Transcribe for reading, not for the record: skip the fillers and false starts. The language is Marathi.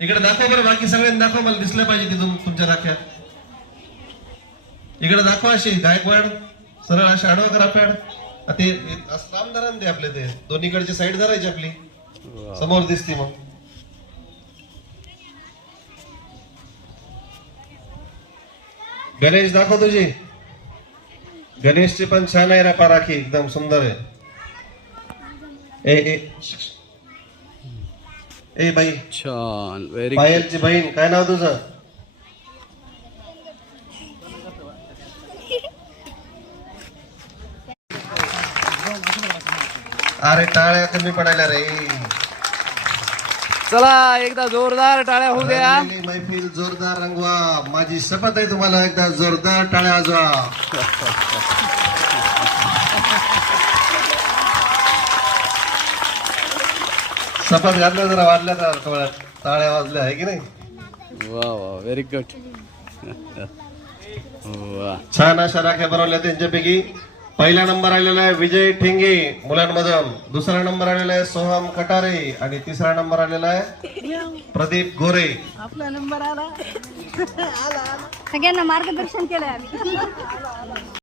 इकडे दाखवा बरं, बाकी सगळ्यांना दाखवा, मला दिसलं पाहिजे तिथून तुमच्या राख्या. इकडे दाखवा अशी गायकवाड सरळ अशी आडवा करा पॅड. ते राम धरा ते आपले, ते दोन्हीकडची साईड धरायची आपली, समोर दिसते मग. गणेश दाखव तुझी. गणेशची पण छान आहे ना राखी, एकदम सुंदर आहे. ए बाई छान, व्हेरी पायलची बहीण, काय नाव तुझं? अरे टाळ्या कमी पडायला रे. चला एकदा जोरदार टाळ्या होऊ द्या. मैफिल जोरदार रंगवा. माझी शपथ आहे तुम्हाला, एकदा जोरदार टाळ्या वाजवा. शपथ घातल्या जरा वाजल्या तर थोड्या टाळ्या वाजल्या आहे की नाही. वा वा, व्हेरी गुड. वा, छान अशा राख्या बनवल्या त्यांच्यापैकी. पहिला नंबर आलेला आहे विजय ठेंगे मुलांमधून, दुसरा नंबर आलेला आहे सोहम कटारे आणि तिसरा नंबर आलेला आहे प्रदीप गोरे. आपला नंबर आला. सगळ्यांना मार्गदर्शन केलंय आम्ही.